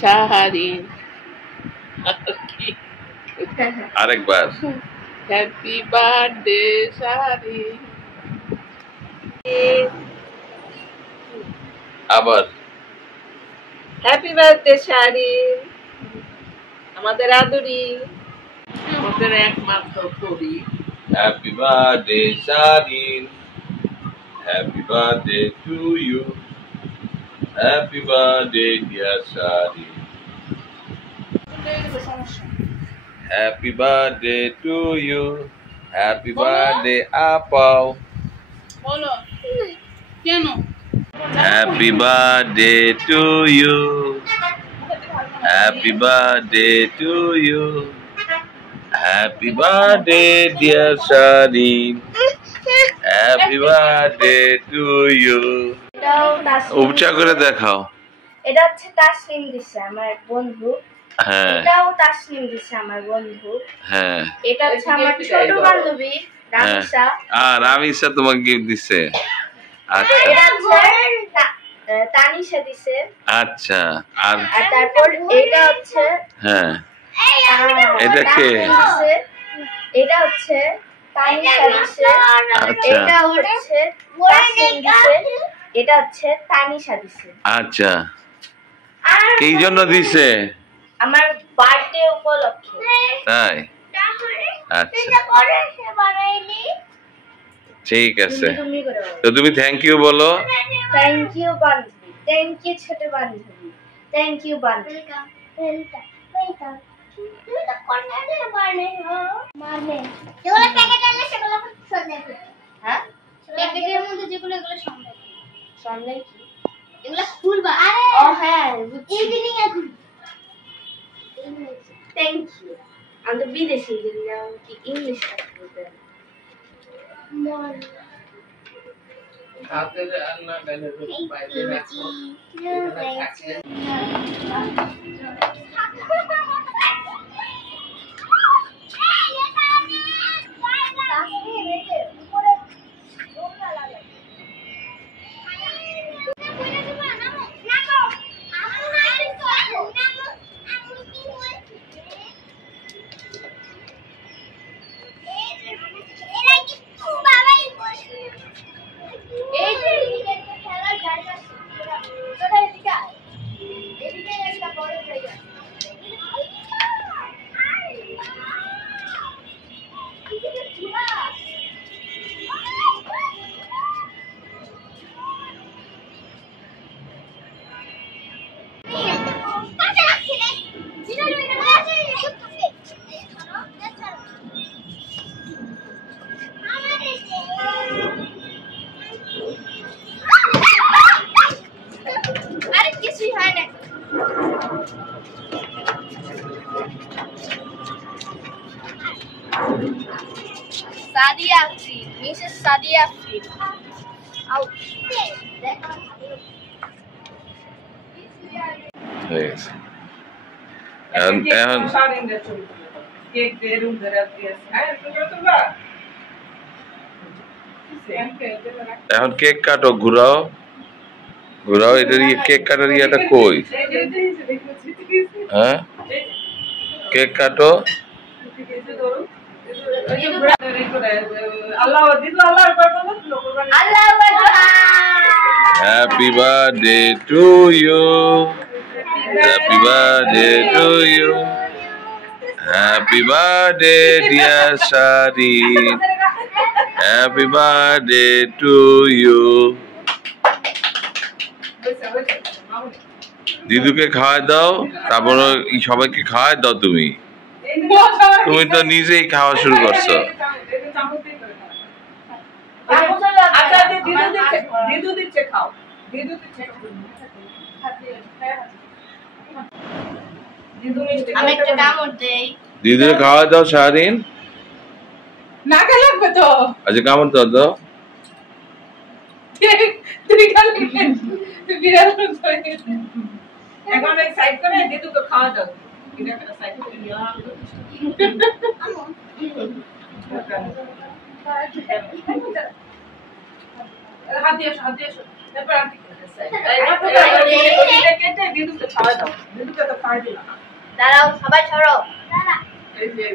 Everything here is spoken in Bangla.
শাহরিন আরেকবার হ্যাপি বার্থডে শাহরিন আবার হ্যাপি বার্থডে শাহরিন, আমাদের আদুরি, আমাদের একমাত্র কবি। Happy birthday Shahrin, happy birthday to you, happy birthday dear Shahrin, happy birthday to you, happy birthday আপাও, বলো কেন? Happy birthday to you, happy birthday to you, happy birthday dear Shahrin, happy birthday to you. উপচা করে দেখাও। এটা হচ্ছে তাসনিম দিছে আমার বন্ধু। হ্যাঁ, এটাও তাসনিম দিছে আমার বন্ধু। হ্যাঁ, এটা হচ্ছে আমার ছোট বান্ধবী রামিসা। আর রামিসা তোমাকে গিফট দিছে। আচ্ছা, এটা হচ্ছে তানিশা দিছে। আচ্ছা, আর তারপর এটা হচ্ছে হ্যাঁ, এটা কে? এটা হচ্ছে তানিশা দিছে। আচ্ছা, এটা হচ্ছে তাসনিম দিছে। এটা হচ্ছে তানিশা দিছে। আচ্ছা, এই জন্য দিছে? আমার বার্থডে উপলক্ষে। তাই? আচ্ছা, ঠিক আছে। তো তুমি থ্যাংক ইউ বলো। থ্যাংক ইউ বান্ধবী, থ্যাংক ইউ ছোট বান্ধবী, থ্যাংক ইউ বান্ধবী। Thank you. আমি তো বিদেশি কি ইংলিশ বলতে হাতে রান্না গেলে বাইরে রাখো। Sadia Afrin, Mrs. Sadia Afrin. Out. হয়ে গেছে। এখন কেক দিয়ে রুম ধরে দিয়েছে। হ্যাঁ, তোমরা এখন কেক কাটো, ঘুরাও ঘুরাও। এটার কেক কাটার ইয়েটা কই? হ্যাঁ, কেক কাটো। Happy birthday to you, happy birthday to you, happy birthday dear Shahrin, happy birthday to you. দিদুকে খাওয়াই দাও, তারপর সবাইকে খাওয়াই দাও। তুমি তো নিজেই খাওয়া শুরু করছো। দিদুকে খাওয়াই দাও শাহরিন। না খেলে লাগবে তো। আচ্ছা, কামড় দাও। তুই খালি বিড়াল এখন এক সাইড করে দিদুকে খাওয়া দাও। এটা একটা সাইড করে নিয়ে হাত দিয়ে আসো, তারপর কেটে দিদুকে খাওয়া দাও, দিদুকে তো খাওয়া দিলাম না। দাঁড়াও সবাই ছড়ো। এই যে